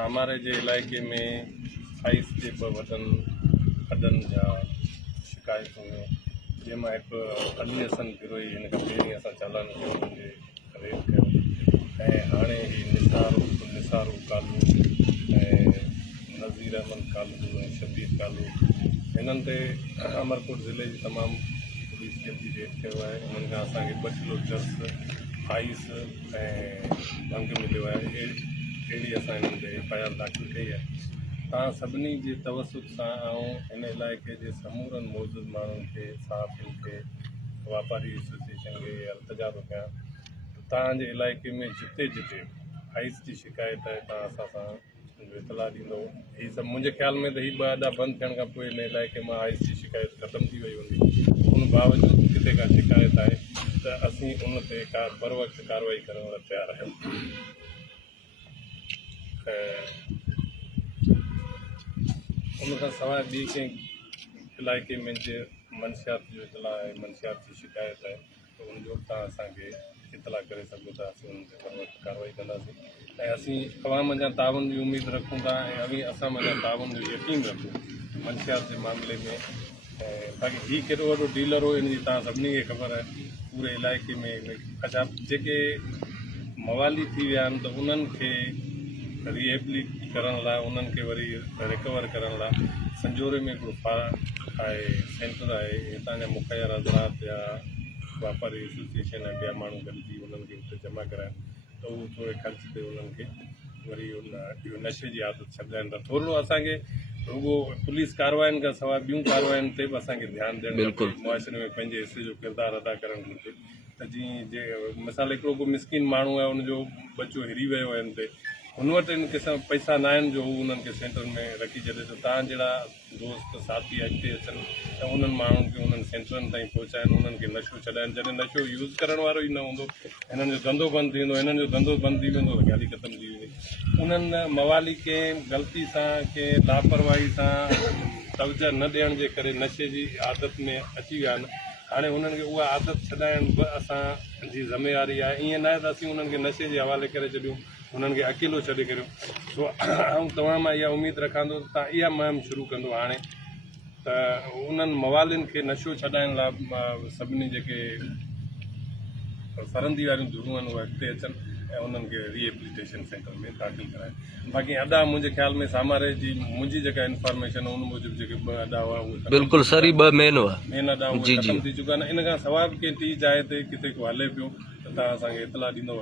सामारे जे इलाइक़े में आइस जे वॾनि जा शिकायतूं जंहिंमां हिकु अली हसन गिरोही हिन खां पहिरीं असां चालान कयो हुननि जे रेड कयो ऐं हाणे ही निसारू कालू ऐं नज़ीर अहमद कालू ऐं शबीर कालू हिननि ते अमरकोट ज़िले जी तमामु पुलिस जल्दी रेड कयो आहे। उन्हनि खां असांखे 2 किलो चर्स आइस ऐं भंग मिलियो आहे। अहिड़ी असां हिननि ते FIR दाख़िल कई आहे। तव्हां सभिनी जे तवसुत सां ऐं हिन इलाइक़े जे समूरनि मौजूदु माण्हुनि खे सहाफ़ियुनि खे वापारी एसोसिएशन खे इल्तिजा थो कयां तव्हांजे इलाइक़े में जिते जिते आइस जी शिकायत आहे तव्हां असां सां इतला ॾींदो। हीअ सभु मुंहिंजे ख़्याल में त हीअ 2 अॾा बंदि थियण खां पोइ हिन इलाइक़े मां आइस जी शिकायत ख़तमु थी वई हूंदी। उन बावजूदि किथे का शिकायत आहे त असीं उन ते बर वक़्तु कार्रवाई करण लाइ तयारु आहियूं। उन खां सवाइ ॿी कंहिं इलाइक़े में जे मंशियात जो इतला आहे मंशियात जी शिकायत आहे त उनजो तव्हां असांखे इतला करे सघो था। असीं उन ते बर वक़्तु कार्रवाई कंदासीं ऐं असीं अवाम जा ताउन जी उमेद रखूं था ऐं असां ताउन जो यकीन रखूं मंशियात जे मामले में। बाक़ी हीउ केॾो वॾो डीलर हो हिनजी तव्हां सभिनी खे ख़बर आहे पूरे इलाइक़े में। अच्छा जेके मवाली थी विया आहिनि त उन्हनि खे रिहेबिलिट करण लाइ उन्हनि खे वरी रिकवर करण लाइ संजोरे में हिकिड़ो आहे सेंटर आहे। हितां जा मुखिया हज़रात या वापारी एसोसिएशन ऐं ॿिया माण्हू गॾिजी उन्हनि खे हुते जमा कराइनि त उहो थोरे ख़र्च ते उन्हनि खे वरी उन नशे जी आदत छॾाइनि था। थोरो असांखे रुगो पुलिस कार्रवाइनि खां सवाइ ॿियूं कार्रवाइनि ते बि असांखे ध्यानु ॾियणु घुरिजे। मुआशरे में पंहिंजे हिसे जो किरदारु अदा करणु घुरिजे त जीअं जे मिसाल हिकिड़ो को मिसकिन माण्हू आहे उनजो बच्चो हिरी वियो आहे हिन ते हुन वटि इन क़िस्म पैसा न आहिनि जो हू उन्हनि खे सेंटर में रखी छॾे त तव्हां जहिड़ा दोस्त साथी अॻिते अचनि त उन्हनि माण्हुनि खे उन्हनि सेंटरनि ताईं पहुचाइनि उन्हनि खे नशो छॾाइनि। जॾहिं नशो यूज़ करण वारो ई न हूंदो हिननि जो धंधो बंदि थी वेंदो हिननि जो धंधो बंदि थी वेंदो त ॻाल्हि ई ख़तमु थी वेंदी। उन्हनि मवाली कंहिं ग़लती सां कंहिं लापरवाही सां तवजा न ॾियण जे करे नशे जी आदत में अची विया आहिनि। हाणे उन्हनि खे उहा आदत छॾाइण बि असांजी ज़िमेवारी आहे। ईअं न आहे त असीं उन्हनि खे नशे जे हवाले करे छॾियूं उन्हनि खे अकेलो छॾे करियो। सो ऐं तव्हां मां इहा उमेद रखां थो तव्हां इहा मुहिम शुरू कंदो हाणे त उन्हनि मवालियुनि खे नशो छॾाइण लाइ सभिनी जेके सरहंदी वारियूं धुरूं आहिनि उहे अॻिते अचनि ऐं उन्हनि खे रिहेबिलिटेशन सेंटर में दाख़िल कराइनि। बाक़ी अॾा मुंहिंजे ख़्याल में सामारे जी मुंहिंजी जेका इंफॉर्मेशन आहे उन मूजिबि जेके 2 अॾा हुआ उहे बिल्कुलु सर 2 मेन हुआ मेन अॾा उहे ख़तमु थी चुका आहिनि। इन खां सवाइ बि कंहिं टी जाइ ते किथे को हले पियो त तव्हां असांखे इतला ॾींदव।